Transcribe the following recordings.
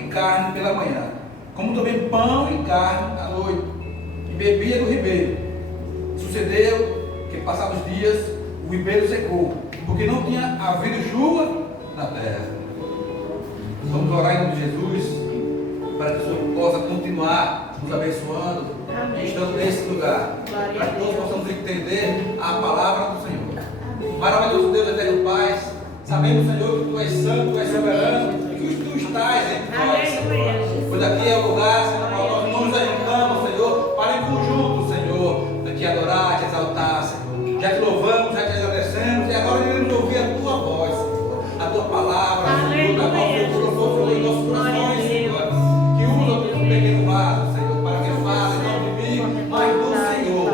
e carne pela manhã, como também pão e carne à noite, e bebia do ribeiro. Sucedeu que, passados os dias, o ribeiro secou, porque não tinha havido chuva na terra. Vamos orar em nome de Jesus, para que o Senhor possa continuar nos abençoando, estando nesse lugar, para que todos possamos entender a palavra do Senhor. Maravilhoso Deus, eterno Pai, sabemos, Senhor, que Tu és santo, Tu és soberano, e que Tu estás entre nós, Senhor. Pois aqui é o lugar, Senhor, para nós nos ajuntamos, Senhor, para em conjunto, Senhor, aqui adorar, te exaltar, Senhor. Já te louvamos, já te agradecemos, e agora iremos ouvir a Tua voz, Senhor, a Tua palavra, Senhor, da nossa profundo em nossos corações, Senhor, que usa um pequeno vaso, Senhor, para que fale não de mim, mas do Senhor,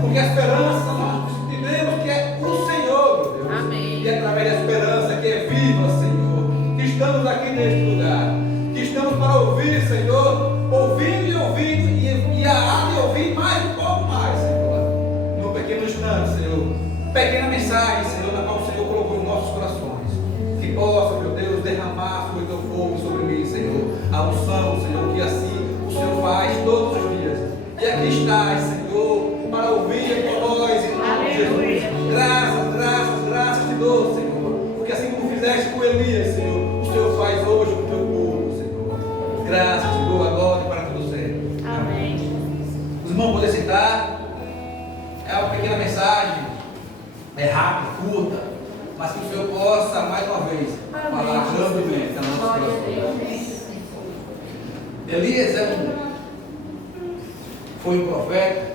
porque a esperança nós entendemos que é o Senhor, meu Deus. Amém. E através da esperança que é viva, Senhor, que estamos aqui neste lugar, que estamos para ouvir, Senhor, ouvindo e ouvindo, e a de ouvir mais um pouco mais, Senhor, no pequeno instante, Senhor, pequena mensagem, Senhor, na qual o Senhor colocou em nossos corações, que possa, meu Deus, derramar sobre o Teu fogo, sobre mim, Senhor, a unção, Senhor, que assim o Senhor faz todos os dias. E aqui estás, Senhor, para ouvir a Tua voz, em nome de Jesus. Graças, graças, graças te dou, Senhor, porque assim como fizeste com Elias, Senhor, o Senhor faz hoje com o Teu povo, Senhor. Graças te dou agora e para tudo sempre. Amém. Os irmãos podem sentar. É uma pequena mensagem, é rápida, curta, mas que o Senhor possa, mais uma vez, falar grandemente a nossa coração. Elias foi um profeta,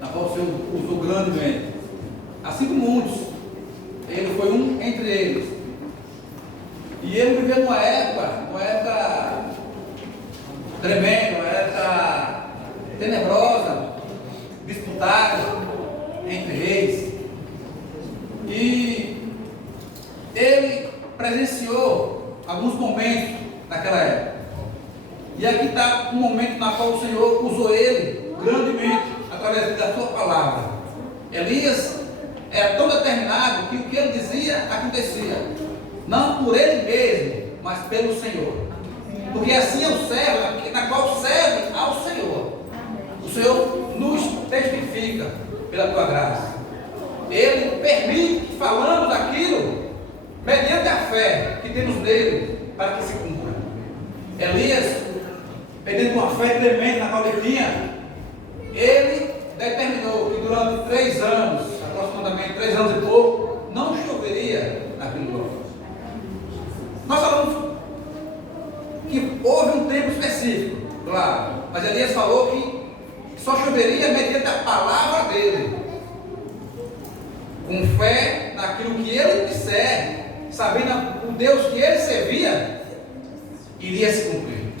na qual o Senhor usou grandemente, assim como muitos. Ele foi um entre eles. E ele viveu numa época tremenda, uma época tenebrosa, disputada entre reis. E ele presenciou alguns momentos naquela época. E aqui está um momento na qual o Senhor usou ele grandemente através da sua palavra. Elias era tão determinado que o que ele dizia acontecia, não por ele mesmo, mas pelo Senhor. Porque assim é o servo, na qual serve ao Senhor. O Senhor nos testifica pela tua graça. Ele permite que falamos aquilo mediante a fé que temos nele para que se cumpra. Elias, mediante uma fé tremenda na qual ele tinha, ele determinou que durante 3 anos, aproximadamente 3 anos e pouco, não choveria naquele lugar. Nós falamos que houve um tempo específico, claro, mas Elias falou que só choveria mediante a palavra dele, com fé naquilo que ele disser, sabendo o Deus que ele servia, iria se cumprir.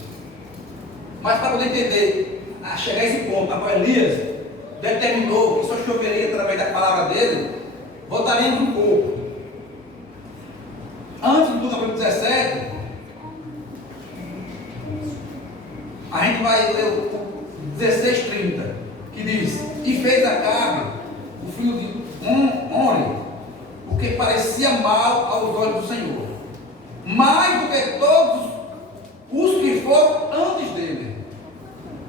Mas para poder entender, a chegar a esse ponto, na qual Elias determinou que só choveria através da palavra dele, voltaremos um pouco. Antes do capítulo 17, a gente vai ler o 16:30, que diz: E fez Acabe, o filho de Onre, o que parecia mal aos olhos do Senhor, mais do que todos os que foram antes dele.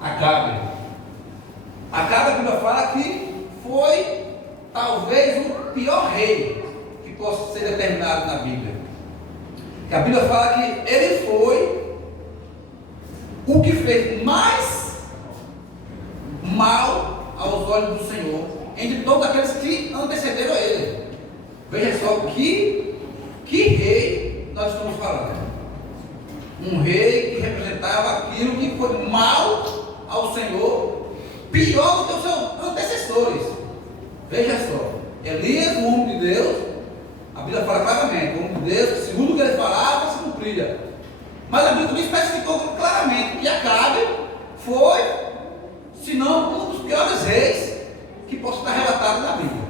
Acabe, a Bíblia fala que foi talvez o pior rei que possa ser determinado na Bíblia. Que a Bíblia fala que ele foi o que fez mais mal aos olhos do Senhor entre todos aqueles que antecederam a ele. Veja só que rei nós estamos falando. Um rei que representava aquilo que foi mal ao Senhor, pior do que os seus antecessores. Veja só, Elias, o homem de Deus, a Bíblia fala claramente, o homem de Deus, segundo o que ele falava, se cumpria. Mas a Bíblia também especificou claramente que Acabe foi, se não um dos piores reis que possa estar relatado na Bíblia.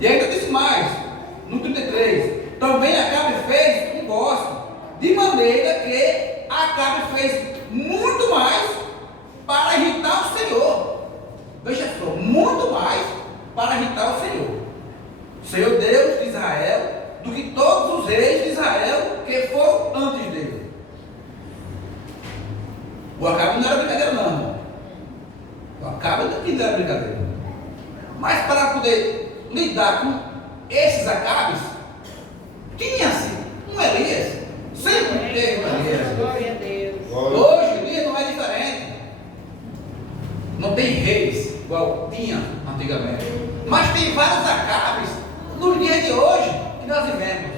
E ainda disse mais, no 33, também Acabe fez um gosto, de maneira que Acabe fez muito mais para irritar o Senhor. Veja só, muito mais para irritar o Senhor. O Senhor Deus de Israel, do que todos os reis de Israel que foram antes dele. poder lidar com esses Acabes, tinha-se um Elias. Sempre teve um Elias. Glória a Deus. Hoje em dia não é diferente. Não tem reis igual tinha antigamente. Mas tem vários Acabes nos dias de hoje que nós vivemos.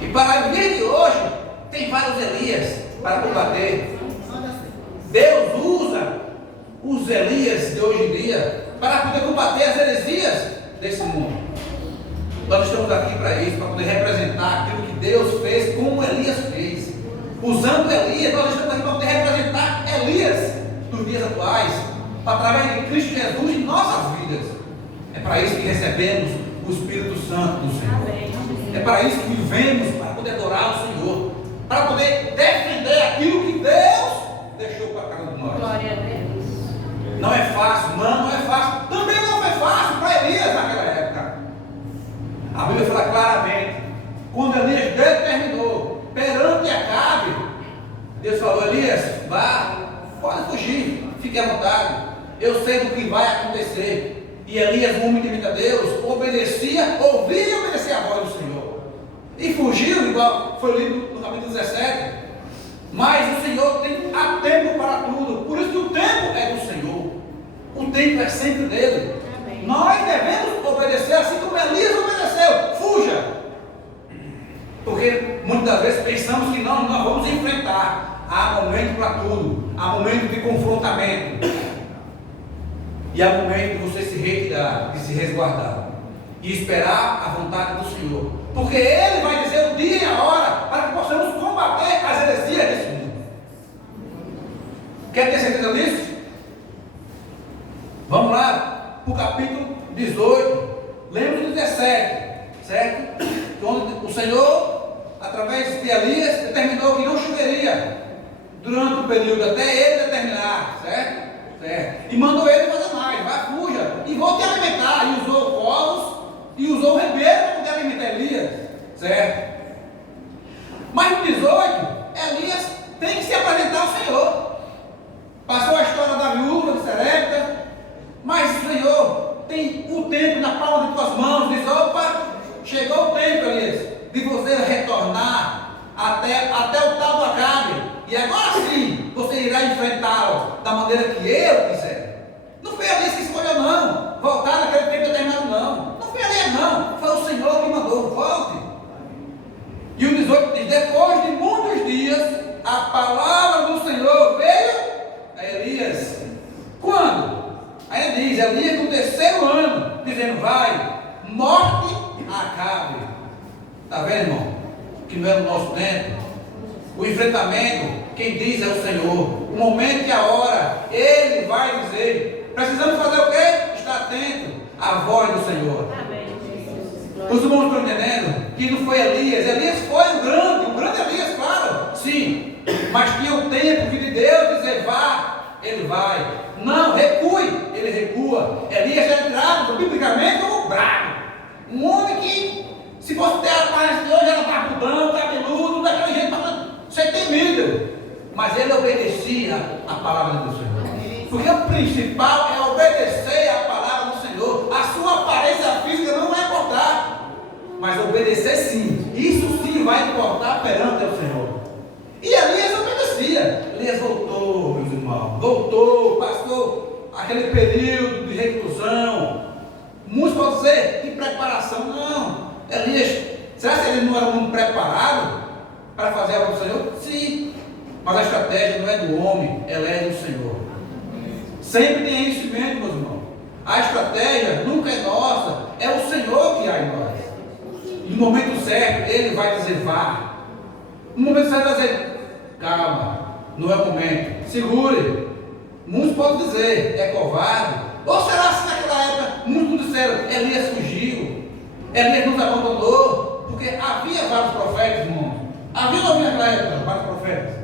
E para o dia de hoje, tem vários Elias para combater. Deus usa os Elias de hoje em dia para poder combater as heresias desse mundo. Nós estamos aqui para isso, para poder representar aquilo que Deus fez como Elias fez. Usando Elias, nós estamos aqui para poder representar Elias dos dias atuais, através de Cristo Jesus em nossas vidas. É para isso que recebemos o Espírito Santo do Senhor. É para isso que vivemos, para poder adorar o Senhor, para poder defender aquilo que Deus deixou para cada um de nós. Glória a Deus. Não é fácil, não é fácil. Também não foi fácil para Elias naquela época. A Bíblia fala claramente, quando Elias determinou perante Acabe, Deus falou: Elias, vá, pode fugir, fique à vontade, eu sei do que vai acontecer. E Elias, um homem de Deus, obedecia, ouvia e obedecia a voz do Senhor. E fugiu, igual foi lido no capítulo 17. Mas o Senhor há tempo para tudo. Por isso que o tempo é do Senhor. O tempo é sempre dele. Amém. Nós devemos obedecer assim como Elias obedeceu. Fuja. Porque muitas das vezes pensamos que nós vamos enfrentar. Há momento para tudo. Há momento de confrontamento. E há momento de você se retirar, de se resguardar. E esperar a vontade do Senhor. Porque Ele vai dizer o dia e a hora para que possamos combater as heresias desse mundo. Quer ter certeza disso? Vamos lá para o capítulo 18. Lembra do 17, certo? Onde o Senhor, através de Elias, determinou que não choveria durante o período até ele determinar, certo? Certo. E mandou ele fazer mais, vai, fuja, e volte a alimentar. E usou povos e usou o ribeiro para poder alimentar Elias, certo? Mas no 18, Elias tem que se apresentar ao Senhor. Passou a história da viúva de Serepta, mas o Senhor tem o tempo na palma de tuas mãos. Diz: opa, chegou o tempo, Elias, de você retornar até o tal do Acabe. E agora sim, você irá enfrentá-lo da maneira que eu quiser. Não foi Elias que escolheu, não. Voltar naquele tempo determinado, não. Não foi Elias, não. Foi o Senhor que mandou. Volte. E o 18 diz: depois de muitos dias, a palavra do Senhor veio a Elias. Quando? Aí diz: Elias no terceiro ano, dizendo: vai, morte a Acabe. Está vendo, irmão? Que não é no nosso tempo. O enfrentamento, quem diz é o Senhor. O momento e a hora, Ele vai dizer. Precisamos fazer o quê? Estar atento à voz do Senhor. Amém. Os irmãos estão entendendo que não foi Elias. Elias foi o grande Elias, claro, sim. Mas tinha o tempo que de Deus dizer: vá, ele vai. Não, recue, ele recua. Elias é entrado biblicamente como bravo. Um homem que, se fosse ter a aparência de hoje, era barbudão, cabeludo, daquele jeito, para ser temido. Mas ele obedecia a palavra do Senhor. Porque o principal é obedecer a palavra do Senhor. A sua aparência física não vai importar, mas obedecer sim. Isso sim vai importar perante o Senhor. E Elias obedecia. Elias voltou, meus irmãos. Voltou, passou aquele período de reclusão. Muitos podem dizer de preparação. Não. Elias, será que ele não era muito preparado para fazer a obra do Senhor? Sim. Mas a estratégia não é do homem, ela é do Senhor. Sempre tem isso em mente, meus irmãos. A estratégia nunca é nossa, é o Senhor que há em nós. E no momento certo, Ele vai dizer: vá. No momento certo, vai dizer: calma, não é o momento, segure. Muitos podem dizer: é covarde. Ou será que naquela época muitos disseram: Elias fugiu, Elias nos abandonou? Porque havia vários profetas, irmão. Havia ou não havia naquela época vários profetas?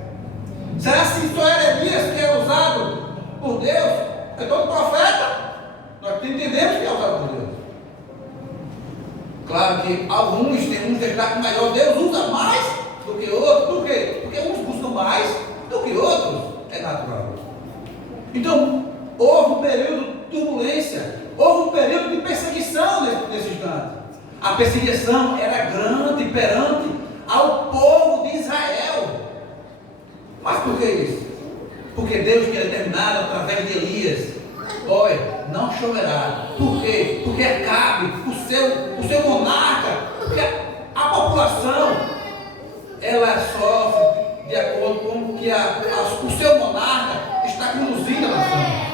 Será que só era Elias que era usado por Deus? É todo profeta. Nós entendemos que é usado por Deus. Claro que alguns têm um destaque maior. Deus usa mais do que outros. Por quê? Porque uns buscam mais do que outros. É natural. Então, houve um período de turbulência. Houve um período de perseguição A perseguição era grande perante ao povo de Israel. Mas por que isso? Porque Deus tinha determinado através de Elias: olha, não choverá. Por quê? Porque Acabe, o seu monarca, porque a população, ela sofre de acordo com o que o seu monarca está conduzindo a nação.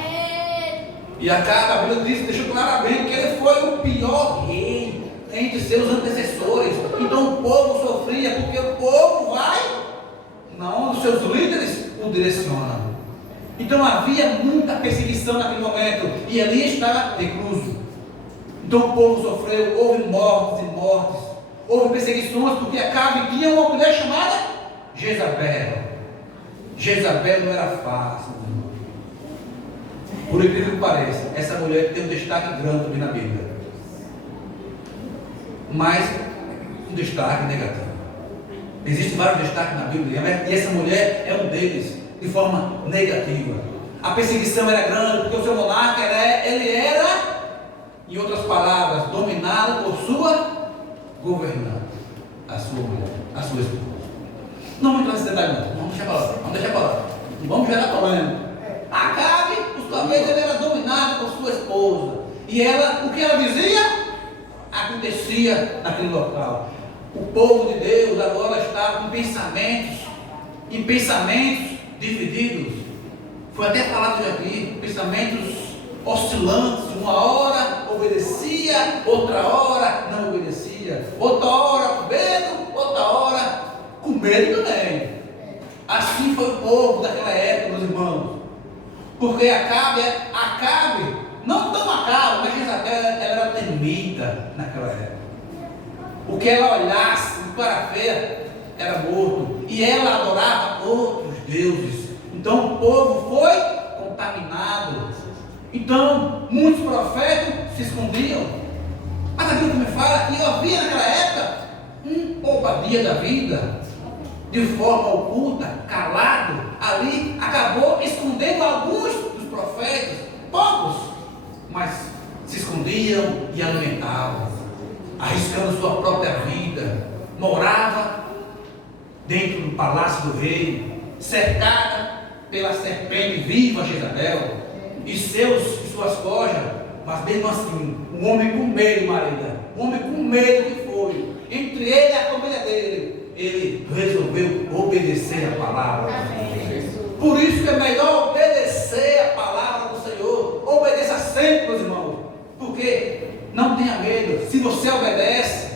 E Acabe, a Bíblia diz, deixou claramente que ele foi o pior rei entre seus antecessores. Então o povo sofria, porque o povo vai na onde os seus líderes o direcionam. Então havia muita perseguição naquele momento, e ali estava recluso. Então o povo sofreu, houve mortes e mortes, houve perseguições, porque Acabe tinha uma mulher chamada Jezabel. Jezabel não era fácil. Por incrível que pareça, essa mulher tem um destaque grande também na Bíblia, mas um destaque negativo. Existem vários destaques na Bíblia, e essa mulher é um deles, de forma negativa. A perseguição era grande, porque o seu monarca ele era, em outras palavras, dominado por sua governante, a sua mulher, a sua esposa. Não vamos entrar nesse detalhe, não. Vamos deixar para lá. Não vamos gerar problema. Acabe, por sua vez, ele era dominado por sua esposa. E ela, o que ela dizia, acontecia naquele local. O povo de Deus agora estava em pensamentos divididos. Foi até falado já aqui, pensamentos oscilantes. Uma hora obedecia, outra hora não obedecia. Outra hora com medo, outra hora com medo também. Assim foi o povo daquela época, meus irmãos. Porque Acabe, não tão Acabe, mas Jezabel, ela era temida naquela época. O que ela olhasse para feia era morto. E ela adorava outros deuses. Então o povo foi contaminado. Então muitos profetas se escondiam. Mas aquilo que me fala que havia naquela época um Obadia da vida, de forma oculta, calado, ali acabou escondendo alguns dos profetas, poucos, mas se escondiam e alimentavam, arriscando sua própria vida. Morava dentro do palácio do rei, cercada pela serpente viva Jezabel e suas cojas, mas mesmo assim, um homem com medo, Maria, um homem com medo que foi, entre ele e a família dele, ele resolveu obedecer a palavra de Deus. Por isso que é melhor obedecer a palavra do Senhor. Obedeça sempre, meus irmãos, porque não tenha medo. Se você obedece,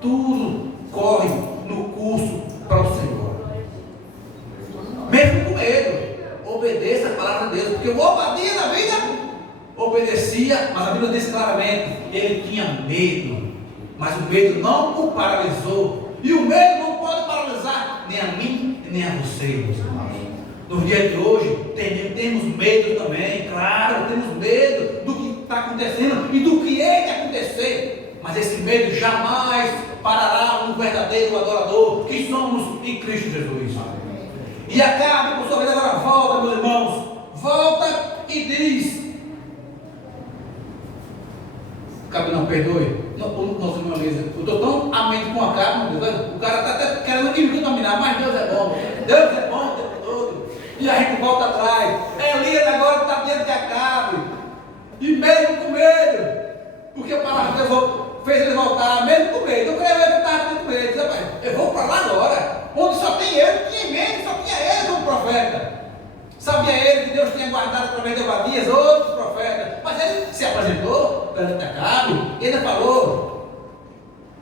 tudo corre no curso para o Senhor. Mesmo com medo, obedeça a palavra de Deus, porque o Obadia da vida obedecia, mas a Bíblia diz claramente, ele tinha medo, mas o medo não o paralisou, e o medo não pode paralisar nem a mim, nem a você, meus irmãos. No dia de hoje, temos medo também, claro, temos medo do que está acontecendo e do que é que acontecer, mas esse medo jamais parará um verdadeiro adorador, que somos em Cristo Jesus. E Acabe, por sua vez, agora volta, meus irmãos, volta e diz: Acabe, não, perdoe, nosso irmão Elisa, eu estou tão amente com Acabe, meu Deus, o cara está até querendo me contaminar, mas Deus é bom o tempo todo, e a gente volta atrás. Elias agora está diante de Acabe, e mesmo com medo, porque a palavra de Deus fez ele voltar, mesmo com medo. Eu creio que ele estava com medo, disse: rapaz, eu vou para lá agora, onde só tem ele, tinha medo, só tinha ele como profeta. Sabia ele que Deus tinha guardado através de Obadias outros profetas, mas ele se apresentou perante Acabe, e ele falou: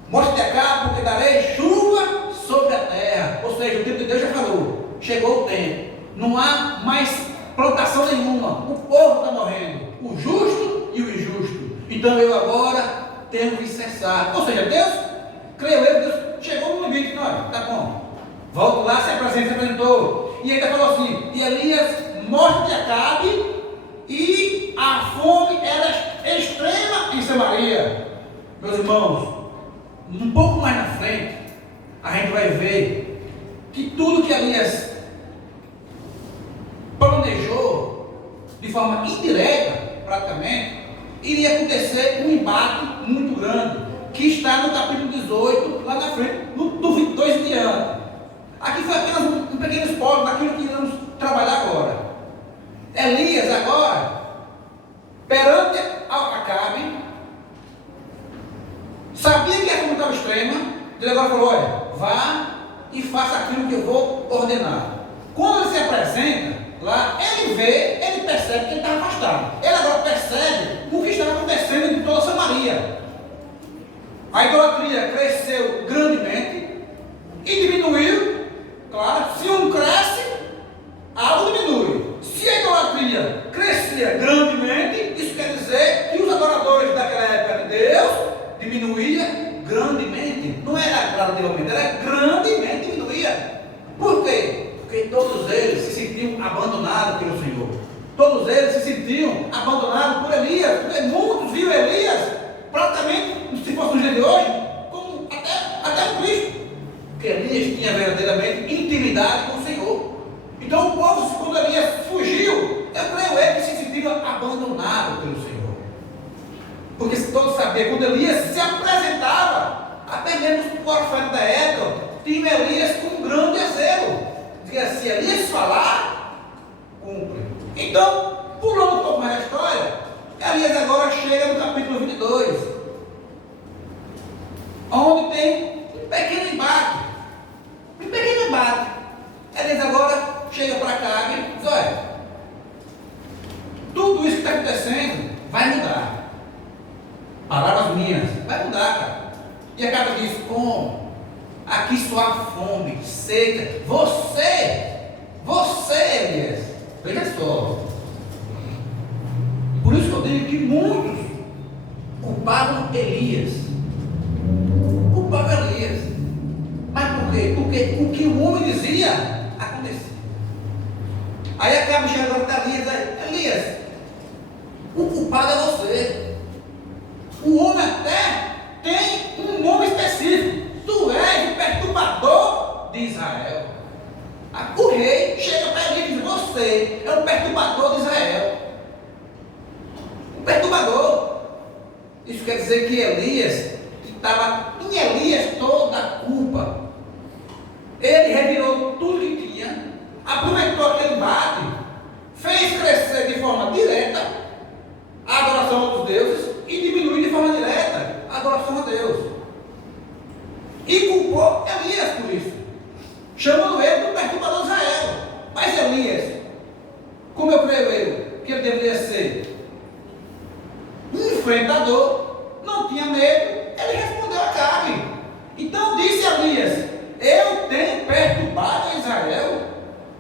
mostre Acabe, porque darei chuva sobre a terra. Ou seja, o tempo de Deus já falou, chegou o tempo, não há mais plantação nenhuma, o povo está morrendo, o justo e o injusto. Então eu agora tenho que cessar. Ou seja, Deus, creio eu, Deus chegou no limite, não, tá bom, volta lá, se apresentou, e ainda falou assim: e Elias mostre Acabe, e a fome era extrema em Samaria. Meus irmãos, um pouco mais na frente, a gente vai ver que tudo que Elias planejou, de forma indireta, praticamente, iria acontecer um embate muito grande, que está no capítulo 18, lá na frente, do 22 em diante. Aqui foi apenas um pequeno spoiler daquilo que iremos trabalhar agora. Elias agora, perante Acabe, sabia que a fome estava extrema, ele agora falou: olha, vá e faça aquilo que eu vou ordenar. Quando ele se apresenta lá, ele percebe que ele está afastado. Ele agora percebe o que estava acontecendo em toda Samaria. A idolatria cresceu grandemente e diminuiu. Claro, se um cresce, algo diminui. Se a idolatria crescia grandemente, isso quer dizer que os adoradores daquela época de Deus diminuía grandemente. Não era relativamente, era grandemente diminuía. Por quê? Porque todos eles se sentiam abandonados pelo Senhor. Todos eles se sentiam abandonados por Elias. Porque muitos viam Elias, praticamente, se fosse no dia de hoje, como até um Cristo. Porque Elias tinha verdadeiramente intimidade com o Senhor. Então o povo, quando Elias fugiu, eu creio ele que se sentiram abandonados pelo Senhor. Porque todos sabiam, quando Elias se apresentava, até mesmo os profetas da época, tinha Elias com um grande zelo. Dizia assim: Elias falar, cumpre. Então, pulando um pouco mais a história, Elias agora chega no capítulo 22, onde tem um pequeno embate. Elias agora chega para cá e diz: olha, tudo isso que está acontecendo vai mudar. Palavras minhas, vai mudar, cara. E acaba diz: como? Aqui só há fome, seca. Você, Elias, veja só. Por isso que eu digo que muitos culpavam Elias. Mas por quê? Porque o que o homem dizia, acontecia. Aí acaba chegando para Elias e diz: Elias, o culpado é você. O homem até tem um nome específico. Tu és o perturbador de Israel. O rei chega para ele e diz: você é o perturbador de Israel. O perturbador. Isso quer dizer que Elias, estava em Elias toda a culpa. Ele revirou tudo que tinha, aproveitou aquele embate, fez crescer de forma direta a adoração a outros deuses e diminuiu de forma direta a adoração a Deus. E culpou Elias por isso, chamando ele do perturbador de Israel. Mas Elias, como eu creio que ele deveria ser um enfrentador, não tinha medo, ele respondeu a Acabe. Então disse Elias: eu tenho perturbado Israel,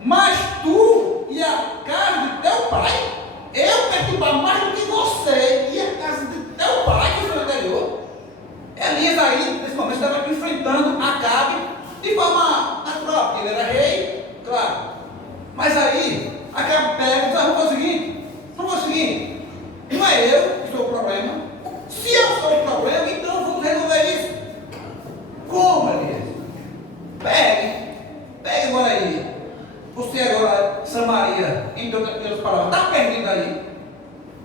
mas tu e a casa de teu pai, eu perturbar mais do que você e a casa de teu pai, que foi o anterior. Elias aí, nesse momento, estava enfrentando Acabe de forma natural, porque ele era rei, claro. Mas aí, Acabe pega e diz: vamos fazer o seguinte, não é eu que sou o problema. Se eu sou o problema, então vamos resolver isso. Como, Elias? Pegue agora aí. Você agora, Samaria, em outras palavras, está perdido aí.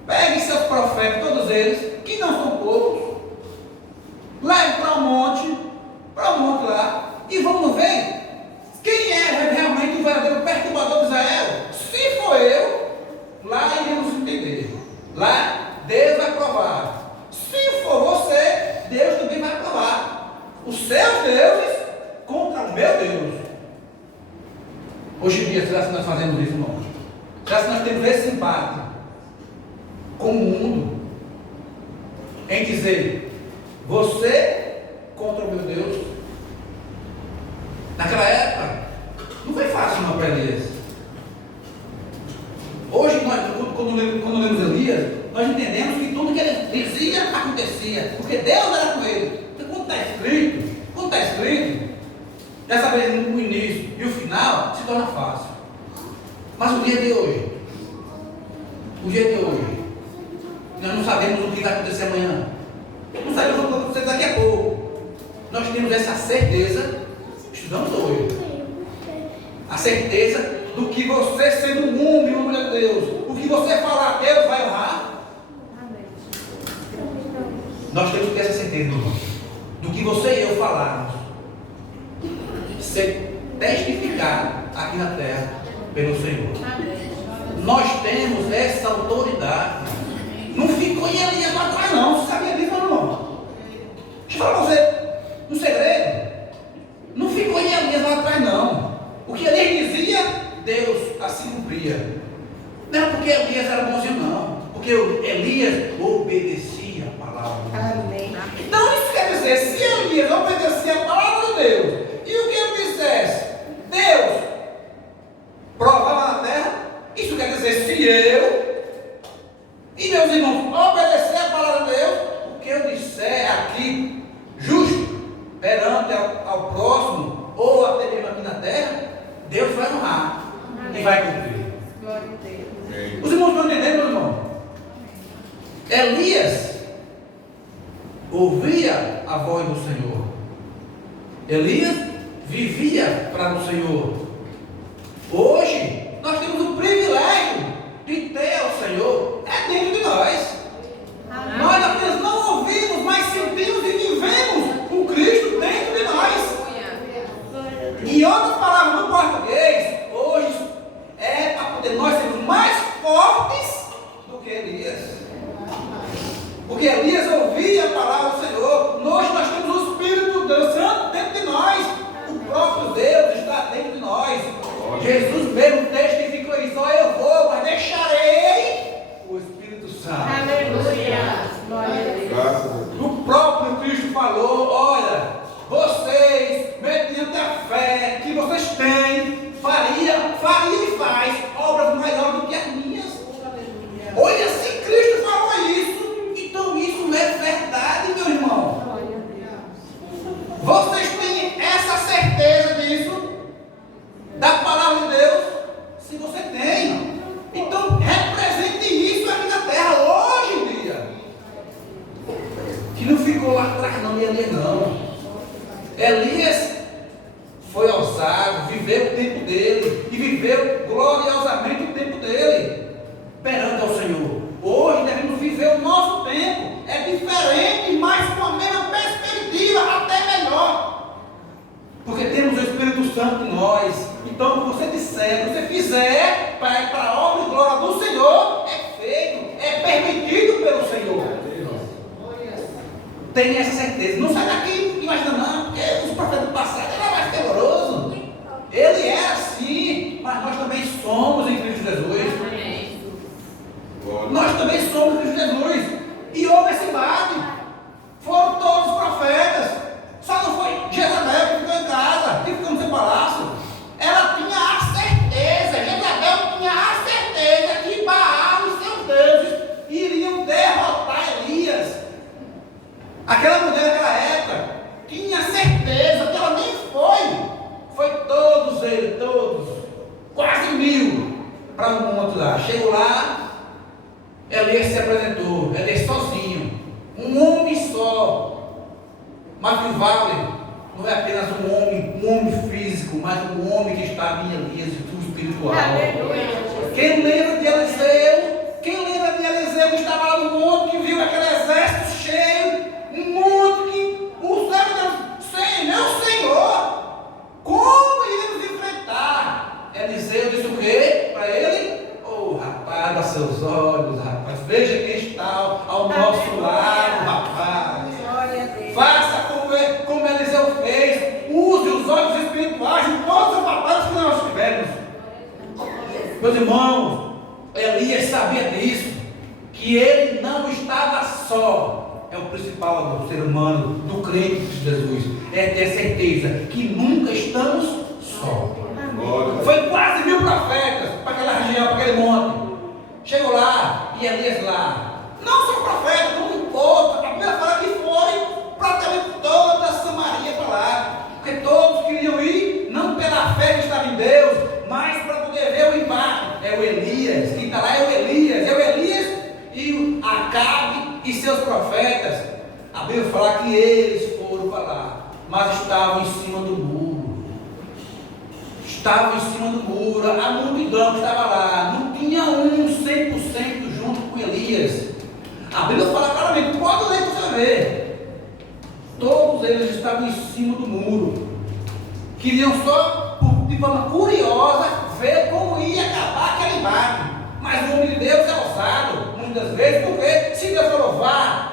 Pegue seus profetas, todos eles, que não são poucos. Leve para o monte lá, e vamos ver quem é realmente o verdadeiro perturbador de Israel. Se for eu, lá iremos entender. Lá Deus vai provar. Se for você, Deus também vai provar. Os seus deuses contra o meu Deus. Hoje em dia, será que nós fazemos isso, irmão? Será que nós temos esse embate com o mundo em dizer: você contra o meu Deus? Naquela época, não foi fácil não para Elias. Hoje, nós, quando lemos Elias, nós entendemos que tudo que ele dizia acontecia, porque Deus era com ele. Então, quando está escrito, dessa vez o início e o final se torna fácil. Mas o dia de hoje, nós não sabemos o que vai acontecer amanhã. Não sabemos o que vai acontecer daqui a pouco. Nós temos essa certeza, estudamos hoje, a certeza do que você, sendo um homem, uma mulher de Deus, o que você falar, Deus vai honrar. Nós temos que ter essa certeza, irmão. você e eu falarmos, ser testificado aqui na terra pelo Senhor. Nós temos essa autoridade. Não ficou em Elias lá atrás, não. Você sabia disso, meu irmão? Deixa eu falar para você um segredo. Não ficou em Elias lá atrás, não. O que Elias dizia, Deus assim cumpria. Não era porque Elias era bonzinho, não. Porque Elias obedecia a palavra de Deus. Amém. Então isso quer dizer, se Elias obedecia a palavra de Deus, e o que ele dissesse, Deus provava na terra, isso quer dizer, se eu e meus irmãos obedecer a palavra de Deus, o que eu disser aqui, justo, perante ao próximo, ou até mesmo aqui na terra, Deus vai honrar e vai cumprir. Glória a Deus. Os irmãos estão entendendo, meu irmão? Elias ouvia a voz do Senhor. Elias vivia para o Senhor. Hoje, nós temos o privilégio de ter o Senhor dentro de nós. Nós apenas não ouvimos, mas sentimos e vivemos o Cristo dentro de nós. Em outras palavras, no português, hoje é para poder nós sermos mais fortes do que Elias. Porque Elias ouvia a palavra do Senhor. Hoje nós temos o Espírito Santo dentro de nós. O próprio Deus está dentro de nós. Jesus mesmo testificou isso. Olha, eu vou, mas deixarei o Espírito Santo. Aleluia. Glória a Deus. O próprio Cristo falou: olha, vocês, mediante a fé que vocês têm, faria e faz obras maiores do que as minhas. Olha, se Cristo falou isso, então isso é verdade, meu irmão. Vocês têm essa certeza disso, da palavra de Deus? Se você tem, então represente isso aqui na terra, hoje em dia. Que não ficou lá atrás não, Elias não. Elias foi ousado, viveu o tempo dele, e viveu gloriosamente o tempo dele, perante ao Senhor. Hoje devemos viver o nosso tempo, é diferente, mas com a mesma perspectiva, até melhor. Porque temos o Espírito Santo em nós. Então, o que você disser, o que você fizer para a obra e glória do Senhor, é feito, é permitido pelo Senhor. Tenha essa certeza. Não sai daqui imaginando, não, porque os profetas do passado eram mais terrorosos. Ele é assim, mas nós também somos em Cristo Jesus. Nós também somos em Cristo Jesus. E houve esse embate. Foram todos os profetas. Só não foi Jezabel que ficou em casa, que ficou no seu palácio. Ela tinha a certeza, Jezabel tinha a certeza que Baal e seus deuses iriam derrotar Elias. Aquela mulher daquela época tinha certeza que ela nem foi. Foi todos eles, todos, quase 1000 para um monte lá. Chegou lá, Elias se apresentou, Elias sozinho, um homem só. Mas o vale não é apenas um homem físico, mas um homem que estava em Elias, o espiritual. Quem lembra de Eliseu? Quem lembra de Eliseu que estava lá no monte, que viu aquele exército cheio, um monte que o céu disse, meu Senhor, como iremos enfrentar? Eliseu disse o quê para ele? Oh, rapaz, abra seus olhos, rapaz, veja quem está ao nosso lado, rapaz. Faça como Eliseu fez, use os olhos espirituais em todas as batalhas que nós tivemos. Meus irmãos, Elias sabia disso, que ele não estava só. É o principal do ser humano, do crente de Jesus, é ter certeza que nunca estamos só. Foi quase 1000 profetas para aquela região, para aquele monte. Chegou lá, e Elias lá. Não só profetas, como todos. A Bíblia fala que foi praticamente toda a Samaria para lá. Porque todos queriam ir, não pela fé que estava em Deus, mas para poder ver o embate. É o Elias, quem está lá é o Elias e o Acabe e seus profetas. A Bíblia fala que eles foram para lá, mas estavam em cima do muro. Estavam em cima do muro, a multidão que estava lá, não tinha 100% junto com Elias. A Bíblia fala claramente, pode ler para você ver. todos eles estavam em cima do muro. Queriam só, de forma curiosa, ver como ia acabar aquele embate. Mas o homem de Deus é ousado, muitas vezes, porque se Deus falou, vá,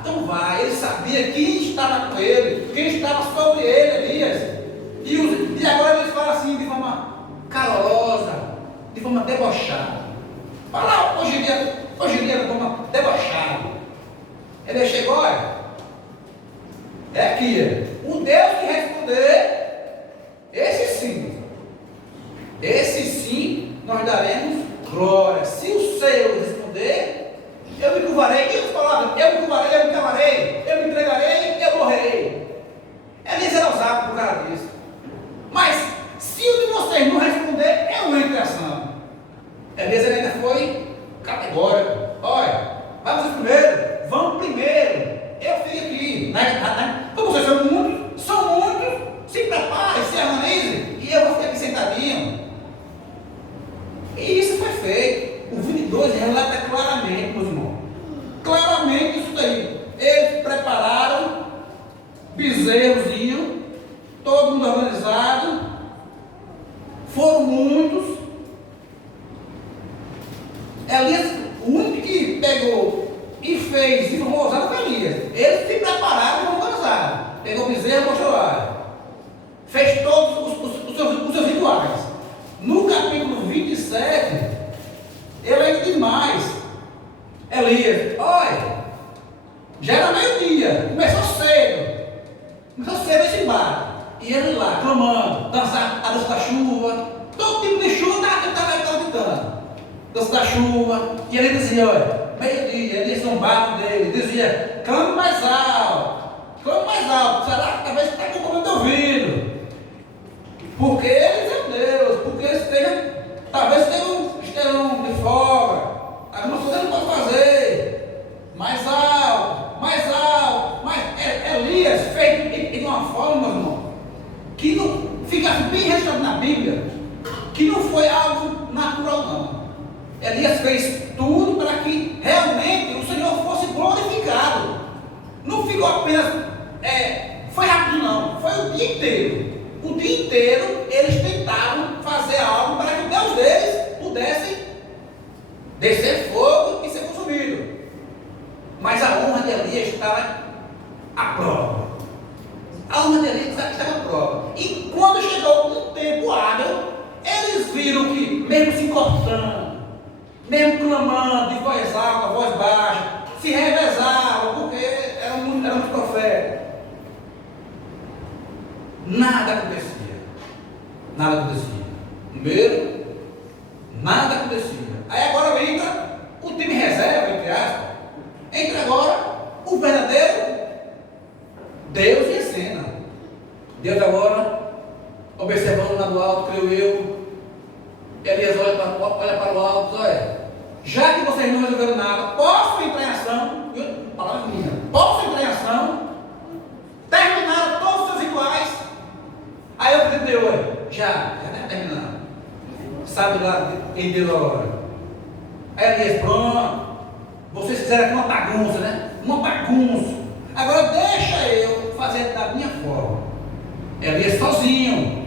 então vá. Ele sabia quem estava com ele, quem estava sobre ele, Elias. E agora eles falam assim, de forma calorosa, de forma debochada. Fala hoje em dia de forma debochada. Ele chegou, olha, é aqui, o Deus que responder, esse sim, nós daremos glória. Se o Senhor responder, eu me curvarei. E eles falavam, eu me curvarei, eu me calarei, eu me entregarei, eu morrerei. Elias era ousado por causa disso. Mas, se o de vocês não responder, eu entro em ação. Elias ainda foi categórico. Olha, vai vocês primeiro, vamos primeiro. Eu fico aqui. Como vocês são muitos, se preparem, se harmonizem, e eu vou ficar aqui sentadinho. E isso foi feito. O 22 relata claramente, meus irmãos. Claramente isso daí. Eles prepararam bezerrozinho, todo mundo organizado. Foram muitos. Elias, o único que pegou e fez e formou ousado foi Elias. Eles se prepararam e foram organizados. Pegou o bezerro, mostrou lá. Fez todos os seus rituais. No capítulo 27, ele ainda demais. Elias, olha, já era meio-dia, começou cedo esse embate. E ele lá, clamando, dançar a dança da chuva, todo tipo de chuva estava gritando. Dança da chuva, e ele dizia, olha, meio-dia, ele zombava dele, dizia, clame mais alto, será que talvez está com problema de ouvido? Porque eles são Deus, porque eles talvez estejam de folga, alguma coisa ele pode fazer, mais alto. Mas Elias fez de uma forma, meu irmão, que não fica bem registrado na Bíblia, que não foi algo natural, não. Elias fez tudo para que realmente o Senhor fosse glorificado. Não ficou apenas, foi rápido, não, foi o dia inteiro. O dia inteiro eles tentavam fazer algo para que o Deus deles pudesse descer fogo e ser consumido. Mas a honra de Elias estava à prova. A honra de Elias estava à prova. E quando chegou o tempo hábil, eles viram que, mesmo se cortando, mesmo clamando de voz alta, voz baixa, se revezavam, porque eram muitos profetas. Nada acontecia. Primeiro, nada acontecia. Aí agora entra o time reserva, entre aspas. Entra agora o verdadeiro Deus em cena. Deus agora, observando lá do alto, creio eu. Elias olha para o alto, olha. Já que vocês não resolveram nada, posso entrar em ação? Palavra minha. Posso entrar em ação? Terminaram todos os seus rituais? Aí eu falei, olha, já está terminando. Sabe lá em Deus agora. Aí Elias, pronto. Vocês fizeram aqui uma bagunça, né? Uma bagunça. Agora deixa eu fazer da minha forma. Elias sozinho.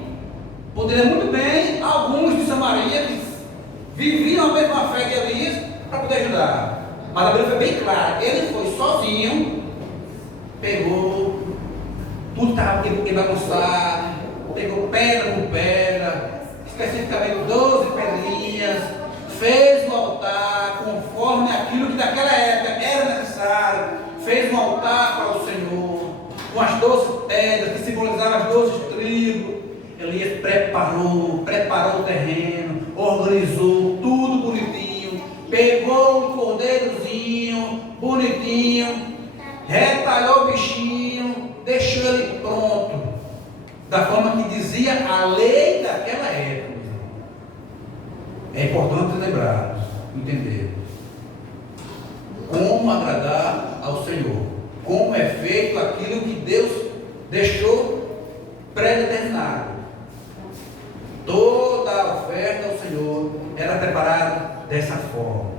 Poderia muito bem alguns de Samaria que viviam a mesma fé que Elias para poder ajudar. Mas a Bíblia foi bem clara. Ele foi sozinho, pegou, tudo estava bagunçado, pegou pedra por pedra, especificamente 12 pedrinhas, fez um altar conforme aquilo que naquela época era necessário, fez um altar para o Senhor, com as 12 pedras que simbolizavam as 12 tribos. Elias preparou o terreno, organizou tudo bonitinho, pegou um cordeirozinho bonitinho, retalhou o bichinho, deixou ele pronto, da forma que dizia a lei daquela época. É importante lembrar, entender como agradar ao Senhor, como é feito aquilo que Deus deixou predeterminado. Toda a oferta ao Senhor era preparada dessa forma,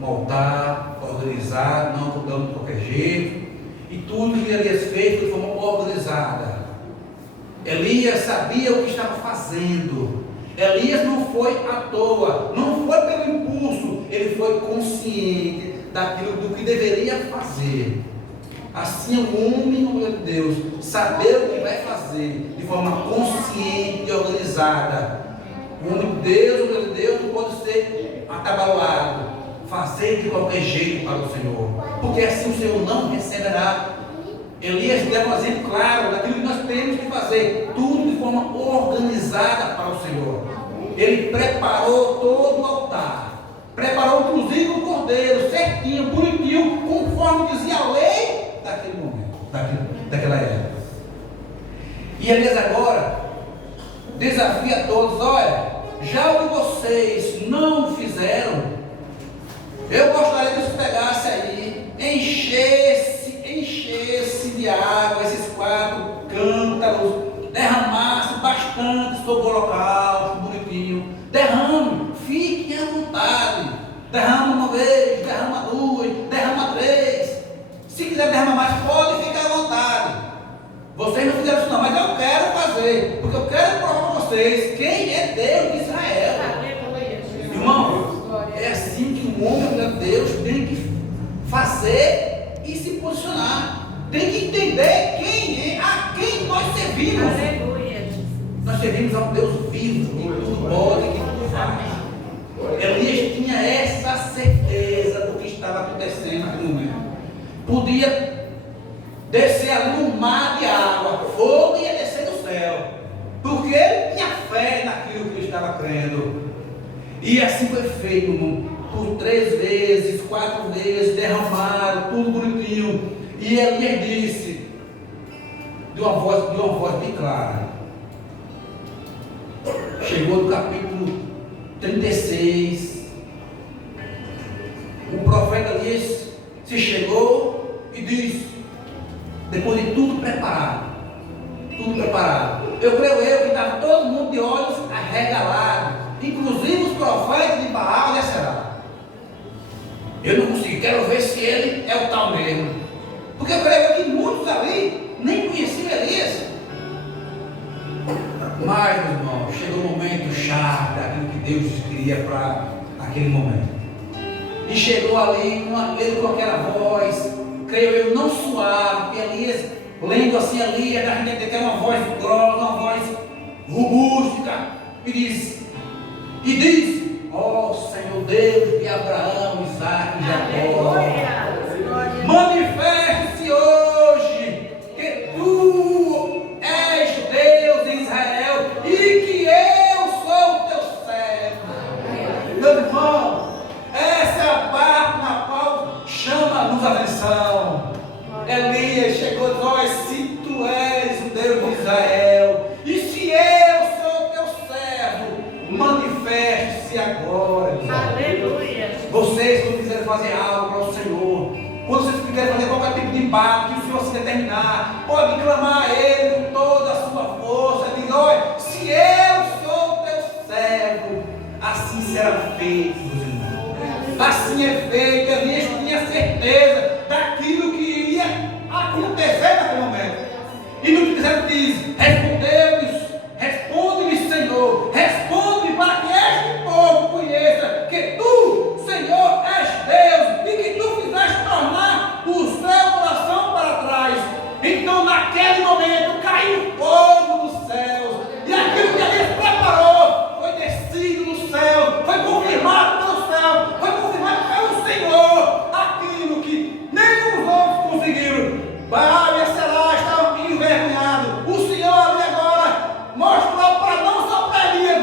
um altar organizado, não dando de qualquer jeito, e tudo que Elias fez foi de forma organizada. Elias sabia o que estava fazendo. Elias não foi à toa, não foi pelo impulso, ele foi consciente daquilo do que deveria fazer. Assim, o homem, meu Deus, saber o que vai fazer de forma consciente e organizada. O homem de Deus, meu Deus, não pode ser atabalado, fazer de qualquer jeito para o Senhor, porque assim o Senhor não receberá. Elias deu um exemplo claro daquilo que nós temos que fazer, tudo de forma organizada para o Senhor. Ele preparou todo o altar, preparou inclusive o cordeiro, certinho, bonitinho, conforme dizia a lei daquele momento, daquela época. E Elias agora desafia a todos: olha, já o que vocês não fizeram, eu gostaria que vocês pegassem aí, enchesse de água esses 4 cântaros, derramasse bastante sobre o local, bonitinho, derrame, fique à vontade, derrama uma vez, derrama 2, derrama 3, se quiser derramar mais, pode ficar à vontade. Vocês não fizeram isso não, mas eu quero fazer, porque eu quero provar para vocês quem é Deus de Israel. Irmão, é assim que um homem de Deus tem que fazer e se posicionar. Tem que entender quem é, a quem nós servimos. Aleluia. Nós servimos a um Deus vivo, que tudo pode, que tudo faz. Elias tinha essa certeza do que estava acontecendo naquele momento. Podia descer ali um mar de água, fogo ia descer do céu, porque ele tinha fé naquilo que ele estava crendo. E assim foi feito, irmão. Por 3 vezes, 4 vezes, derramaram, tudo bonitinho. E Elias disse, de uma voz bem clara, chegou no capítulo 36, o profeta Elias se chegou e disse, depois de tudo preparado, eu creio que estava todo mundo de olhos arregalados, inclusive os profetas de Baal e Aserá. Eu não consegui, quero ver se ele é o tal mesmo, porque eu creio que muitos ali nem conheciam Elias. Mas, meu irmão, chegou o momento chave daquilo que Deus queria para aquele momento. E chegou ali ele com aquela voz, creio eu, não suave, porque Elias, lendo assim ali, a gente tem que ter uma voz grossa, uma voz robústica, e diz, ó Senhor Deus de Abraão, Isaac e Jacó, manifeste-se hoje que tu és Deus em Israel e que eu sou o teu servo. Meu irmão, essa é a parte na qual chama-nos a atenção. Elias chegou e disse, olha, se tu és o Deus de Israel e se eu sou o teu servo, manifeste-se agora. Aleluia. Vocês, quando quiserem fazer algo para o Senhor, quando vocês quiserem fazer qualquer tipo de embate que o Senhor se determinar, pode clamar a Ele com toda a sua força, diga, olha, se eu sou o teu servo, assim será feito, meus irmãos. Assim é feito. Elias tinha certeza daquilo que iria acontecer naquele momento. E no que quiser diz, responde-me, Senhor, responde-me para que este povo conheça que tu, Senhor, és Deus e que tu fizeste tornar o seu coração para trás. Então naquele momento caiu fogo dos céus e aquilo que Elias preparou foi descido do céu, foi confirmado pelo céu, foi confirmado pelo Senhor, aquilo que nem os outros conseguiram. Baal e Aserá estavam envergonhados. O Senhor ali agora mostrou para não só para Elias,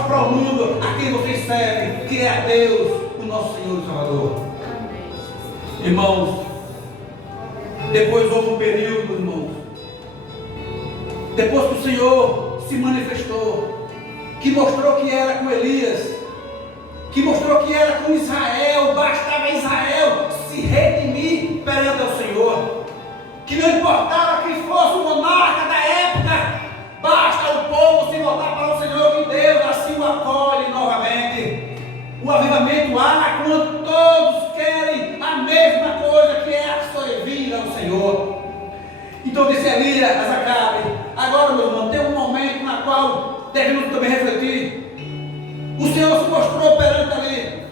mostre para o mundo a quem vocês servem, que é a Deus, o nosso Senhor e Salvador. Irmãos, depois houve um período, irmãos, depois que o Senhor se manifestou, que mostrou que era com Elias, que mostrou que era com Israel, bastava Israel se redimir perante o Senhor, que não importava quem fosse o monarca da época, basta o povo se voltar para o Senhor, que Deus assim o acolhe novamente. O avivamento há quando todos querem a mesma coisa, que é servir ao Senhor. Então disse Elias a Acabe: agora, meu irmão, tem um momento na qual devemos também refletir. O Senhor se mostrou perante ali,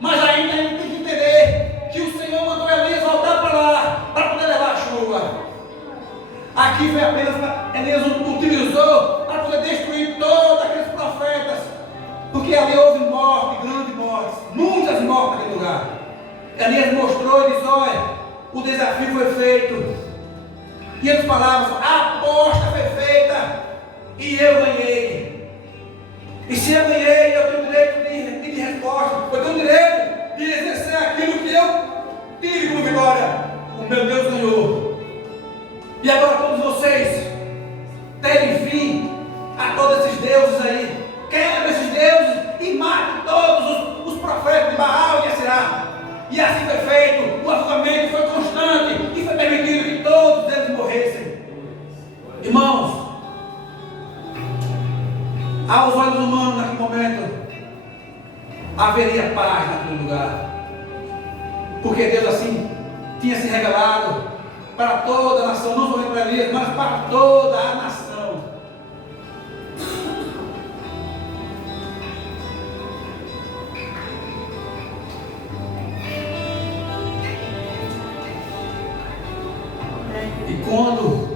mas ainda tem que entender que o Senhor mandou Elias voltar para lá, para poder levar a chuva. Aqui foi apenas Elias utilizou para poder destruir todos aqueles profetas, porque ali houve morte, grande morte, muitas mortes naquele lugar. Elias mostrou e disse: olha, o desafio foi feito, e eles falavam: a aposta foi feita e eu ganhei. E se eu ganhei, eu tenho direito de resposta, eu tenho direito de exercer aquilo que eu tive como vitória. O meu Deus ganhou. E agora todos vocês terem fim a todos esses deuses aí. Quebre esses deuses e mate todos os profetas de Baal e Aserá. E assim foi feito. O avivamento foi constante e foi permitido que todos eles morressem. Irmãos, aos olhos humanos naquele momento haveria paz naquele lugar, porque Deus assim tinha se revelado para toda a nação, não somente para Elias, mas para toda a nação. E quando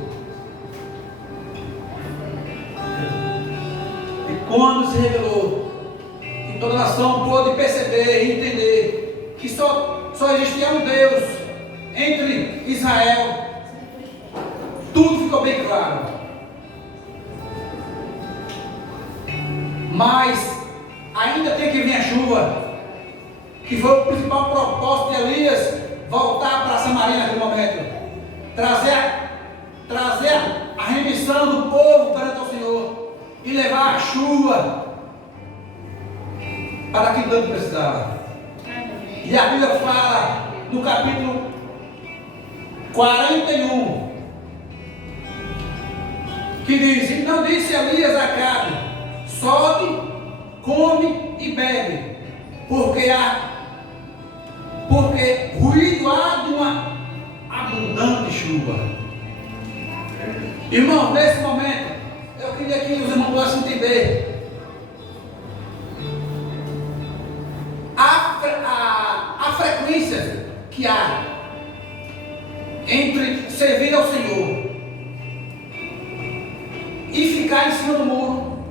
se revelou, e toda a nação pôde perceber e entender que só existia um Deus entre Israel, tudo ficou bem claro. Mas ainda tem que vir a chuva, que foi o principal propósito de Elias voltar para Samaria naquele momento, trazer a remissão do povo perante o Senhor e levar a chuva para quem tanto precisava. E a Bíblia fala no capítulo 41 que diz: e não disse Elias a Acabe: sobe, come e bebe, porque ruído há de uma abundante chuva. Irmão, nesse momento eu queria que os irmãos possam entender a frequência que há entre servir ao Senhor e ficar em cima do muro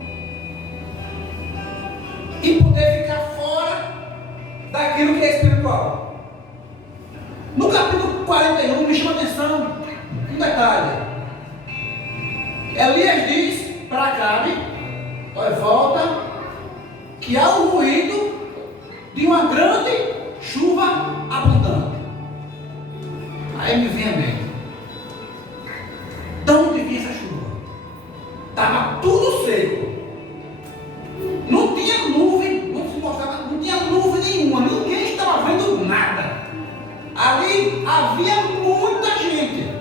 e poder ficar fora daquilo que é espiritual. No capítulo 41 me chama a atenção um detalhe. Elias diz para Acabe: olha, volta, que há o ruído de uma grande chuva abundante. Aí me vem a mente: de onde vinha essa chuva? Estava tudo seco, não tinha nuvem, não se mostrava, não tinha nuvem nenhuma, ninguém estava vendo nada. Ali havia muita gente.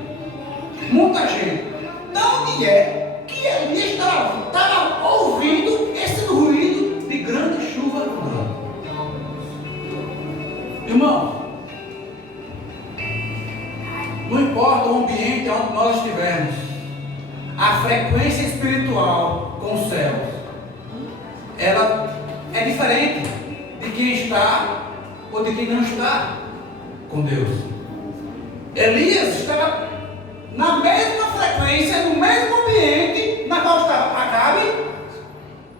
De onde é que Elias estava ouvindo esse ruído de grande chuva abundante? Irmão, não importa o ambiente onde nós estivermos, a frequência espiritual com os céus, ela é diferente de quem está ou de quem não está com Deus. Elias estava na mesma frequência, no mesmo ambiente na qual estava Acabe,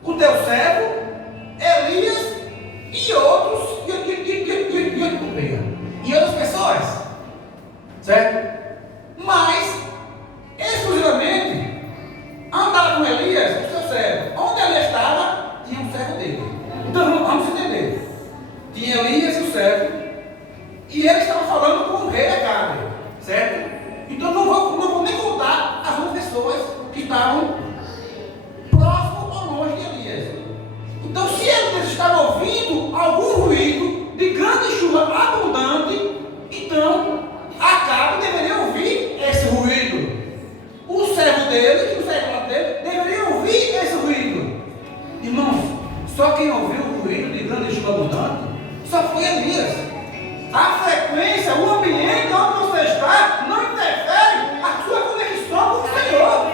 o teu servo, Elias e outros, e outras pessoas, certo? Mas exclusivamente andava com Elias, o seu servo. Onde ele estava, tinha um servo Então, se Elias estava ouvindo algum ruído de grande chuva abundante, então Acabe deveria ouvir esse ruído. O servo dele, que o servo dele, deveria ouvir esse ruído. Irmãos, só quem ouviu o ruído de grande chuva abundante só foi Elias. A frequência, o ambiente onde você está, não interfere a sua conexão com o Senhor.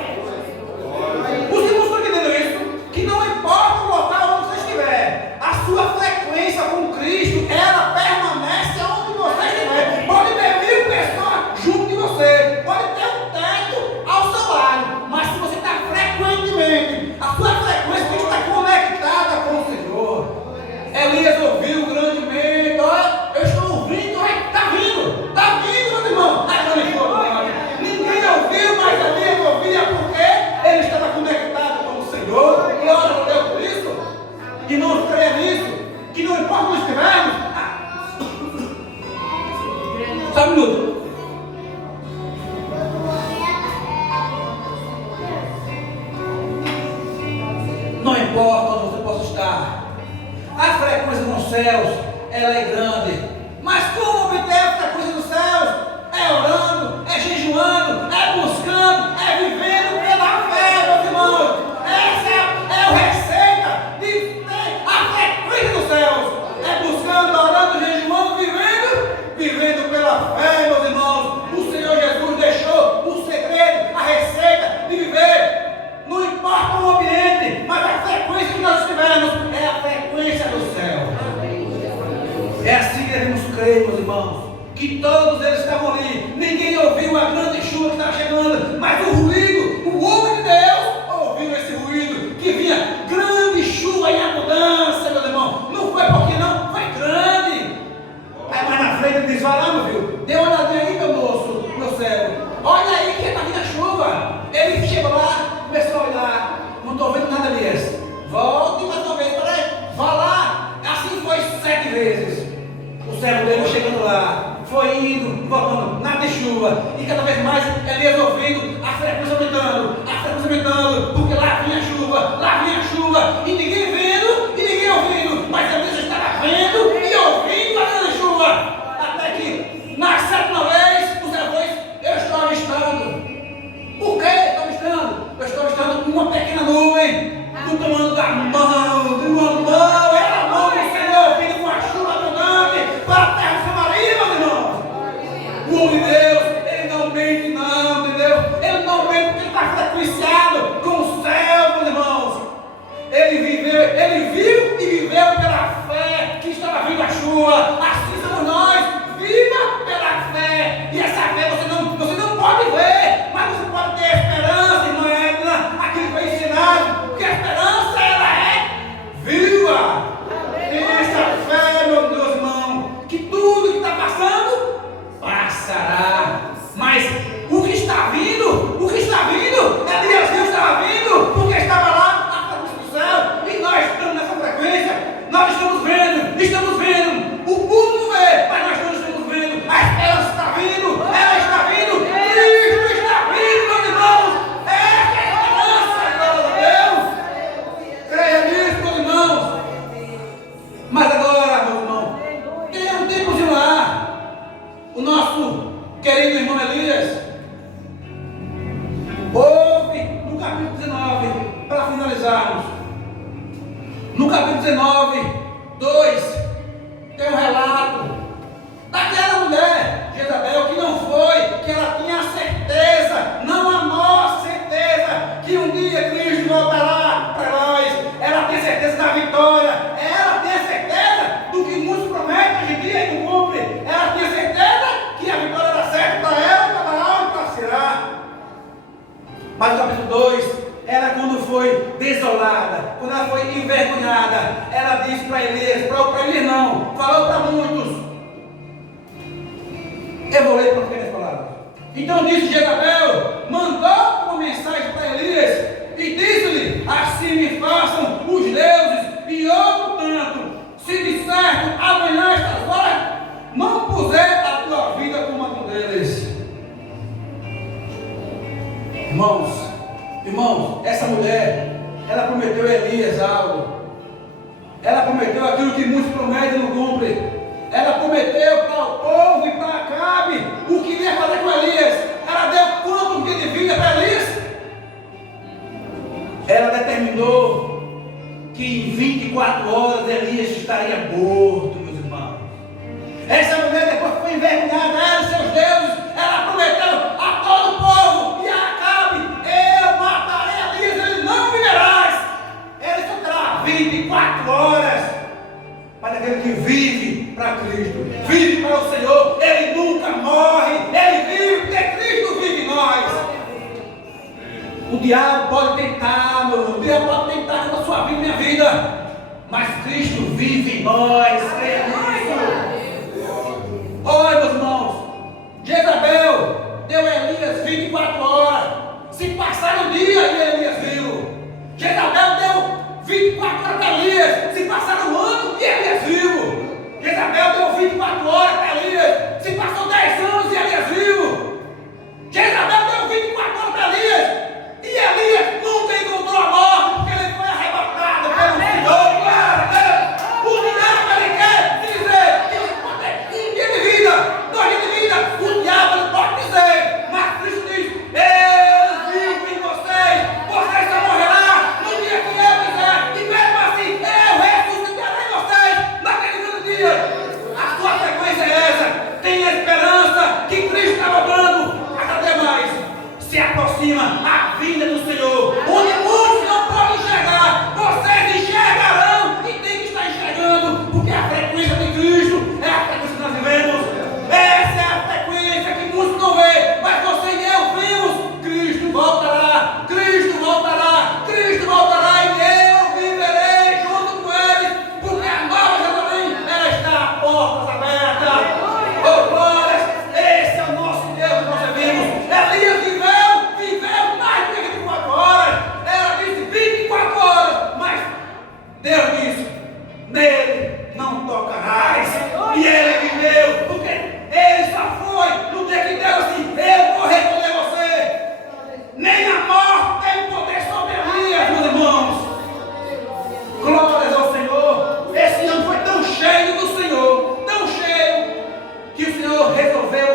Os irmãos estão entendendo isso? Que não importa o local onde você estiver, a sua frequência com Cristo, ela permanece onde você estiver. Pode ter 1000 pessoas junto de você, pode ter um teto ao seu lado, mas se você está frequentemente, a sua frequência tem que estar conectada com o Senhor. Elias ouviu grandemente, olha, eu estou ouvindo, olha, está vindo, meu irmão, ninguém ouviu, mas Elias ouvia porque ele estava conectado com o Senhor. Glória a Deus por isso. E não creia nisso, que não importa onde estivermos. Só um minuto. Não importa onde você possa estar, a frequência nos céus, ela é grande. Mas como obter a frequência dos céus? É orando, é jejuando, é buscando, é vivendo pela fé, meus irmãos. Essa é a receita de ter a frequência dos céus. É buscando, orando, jejuando, vivendo pela fé, meus irmãos. O Senhor Jesus deixou o segredo, a receita de viver. Não importa o ambiente, mas a frequência que nós estivermos é a frequência do céu. É assim que devemos crer, meus irmãos. Que todos eles estavam ali. Ninguém ouviu a grande chuva que estava chegando, mas o ruído, o homem de Deus ouviu esse ruído, que vinha grande chuva em abundância, meus irmãos. Não foi porque não, foi grande. Aí mais na frente ele diz, vai lá, meu filho, dê uma olhadinha aí, meu moço, meu servo. Olha aí que está vindo a chuva. Ele chegou lá, começou a olhar, não estou vendo nada, Elias. Volte mais uma vez, peraí, vá lá. Assim foi 7 vezes. O servo dele chegando lá, foi indo, voltando, nada de chuva. E cada vez mais Elias ouvindo, a frequência aumentando, porque lá vinha a chuva, e ninguém vendo, e ninguém ouvindo. Mas Elias estava vendo e ouvindo a grande chuva. Até que, na 7ª vez, o servo disse, eu estou avistando. O que estou avistando? Eu estou avistando uma pequena nuvem, do tamanho da mão, de uma mão, era a mão do Senhor, vindo com a chuva abundante para a terra de Samaria, meus irmãos. O homem de Deus, ele não mente não, entendeu? Ele não mente porque ele está frequenciado com o céu, meus irmãos. Ele viu e viveu pela fé que estava vindo a chuva. Assim somos nós, viva pela fé. E essa fé você não pode ver, mas você pode ter esperança, irmã Edna, aquilo que foi ensinado, porque a esperança ela é viva. Tem essa fé, meu Deus, irmão, que tudo que está passando passará. Mas o que está vindo, Elias viu estava vindo, porque estava lá na frequência do céu, e nós estamos nessa frequência, nós estamos vendo, o mundo não vê, mas nós todos estamos vendo, a esperança está vindo, ela está vindo, Cristo está vindo, meus irmãos, essa é a esperança, glória a Deus, creia nisso, meus irmãos. Mas agora, meu irmão, tem um tempo de lá, o nosso querido irmão Elias, ouve no capítulo 19, para finalizarmos, no capítulo 19, 2, tem um relato daquela mulher, Jezabel, que não foi, que ela tinha certeza, não a nossa certeza, que um dia Cristo voltará para nós. Ela tem certeza da vitória, ela tem certeza do que muitos prometem hoje em dia e não cumpre. Ela tem certeza que a vitória dá certo para ela, para Baal e para Sirá. Mas no capítulo 2, ela quando foi desolada, quando ela foi envergonhada, ela disse para Elias, para Elias não, falou para muitos. Eu vou ler para pequenas palavras. Então disse Jezabel, mandou uma mensagem para Elias e disse-lhe, assim me façam os deuses e outro tanto, se de certo amanhã estas horas não puser a tua vida como a deles. Irmãos, essa mulher, ela prometeu a Elias algo. Ela prometeu aquilo que muitos prometem e não cumprem. Ela prometeu para o povo e para Acabe o que ia fazer com Elias. Ela deu quanto que de vida para Elias? Ela determinou que em 24 horas Elias estaria morto, meus irmãos. Essa mulher, depois que foi envergonhada, ela e seus deuses, ela prometeu a todo o povo e a Acabe: eu matarei Elias, ele não viverás. Ele só terá 24 horas. Para aquele que vive para Cristo, vive para o Senhor, ele nunca morre, ele vive porque Cristo vive em nós. O diabo pode tentar, meu irmão, o diabo pode tentar com a sua vida e minha vida, mas Cristo vive em nós. Creia nisso. Olha, meus irmãos, Jezabel deu a Elias 24 horas. Se passar o dia e Elias viu. Jezabel deu 24 horas para Elias. Se passar um ano e Elias vivo. Jezabel deu 24 horas para Elias. Se passou 10 anos e Elias vivo. Jezabel deu 24 horas para Elias. E Elias nunca encontrou a morte, porque ele foi arrebatado pelo Senhor. O diabo ele quer dizer que ele pode ter um dia de vida, 2 dias de vida. O diabo ele pode dizer, mas Cristo diz: eu vivo em vocês. Vocês só morrerão no dia que eu quiser. E mesmo assim, eu ressuscitarei vocês naquele grande dia. A sua frequência é essa. Tenha esperança que Cristo está voltando. A cada mais se aproxima a vinda do Senhor. Onde muitos não podem enxergar, vocês enxergarão e tem que estar enxergando, porque a frequência de Cristo é a frequência que nós vivemos. Essa é a frequência que muitos não vê, mas você e eu vimos. Cristo voltará, Cristo voltará, Cristo voltará e eu viverei junto com Ele, porque a nova Jerusalém, ela está a portas abertas. Oh glórias, esse é o nosso Deus que nós servimos. Elias viveu mais de 24 horas. Ela disse 24 horas, mas Deus disse: nele não tocarás. E ele viveu, porque ele só foi no dia que Deus assim: eu vou recolher você. Nem a morte tem poder sobre Elias, meus irmãos. Glórias ao Senhor. Esse ano foi tão cheio do Senhor, tão cheio, que o Senhor resolveu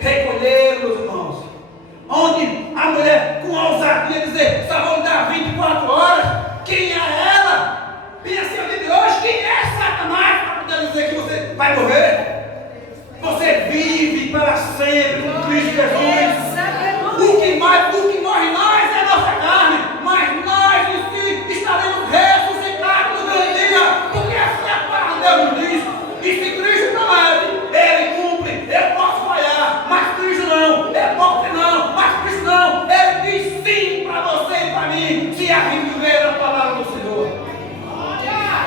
recolher, meus irmãos. Onde a mulher com ousadia dizer: só vão dar 24 horas. Quem é ela? Bem assim, eu digo hoje: quem é Satanás para poder dizer que você vai morrer? Você vive para sempre com Cristo Jesus. O que morre nós é a nossa carne, mas nós em si estaremos ressuscitados no grande dia, porque essa é a palavra de Deus nos diz. E se Cristo promete, ele cumpre. Eu posso falhar, mas Cristo não. Eu posso ter não, mas Cristo não. Ele diz sim para você e para mim, se a gente viver a palavra do Senhor.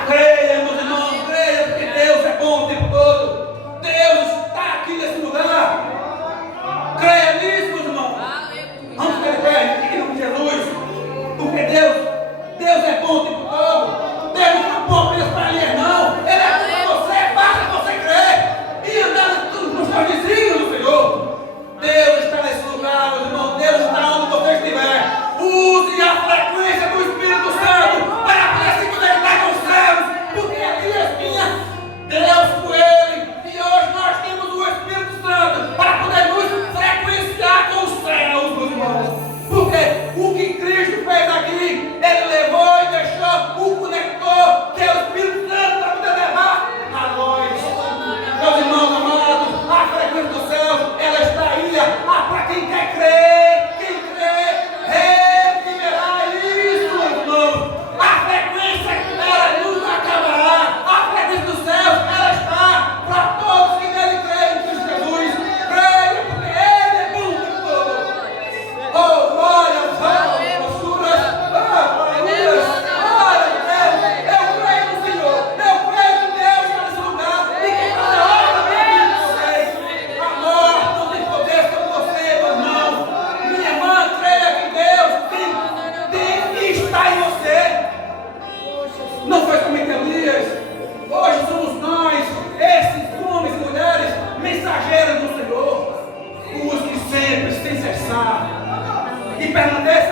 Creia, meus irmãos, creia, porque Deus é bom o tempo todo. Deus está aqui nesse lugar. Creia nisso, meus irmãos. Vamos ficar de pé, em nome de Jesus. Porque Deus é bom o tempo todo. Deus não é bom apenas para Elias, não. Ele é bom para você, basta você crer e andar nos seus desígnios do Senhor. Deus está nesse lugar, meus irmãos. Deus está onde você estiver. Use a frequência do Espírito Santo para poder se conectar com os céus. Porque Elias tinha Deus com ele. E hoje nós temos o Espírito Santo para poder nos frequenciar com os céus, meus irmãos. Porque o que Cristo fez aqui, Ele levou e deixou o conector, que é o Espírito Santo, para poder levar a nós. Meus irmãos amados, a frequência dos céus, ela está aí. Para quem quer crer, quem crê, viverá isso, meus irmãos. A frequência, ela nunca acabará. A frequência dos céus, ela está para todos que nele creem em Cristo Jesus. Creia, porque Ele é bom de todo. Oh, glória, posturas, aleluia, glória a Deus. Eu creio no Senhor, eu creio que Deus está nesse lugar e que fazer obra para mim e vocês. A morte não tem poder sobre você, meu irmão. Minha irmã, creia que Deus está em você. Não foi somente Elias. Hoje somos nós, esses homens e mulheres, mensageiros do Senhor, os que sempre, sem cessar, e permanecem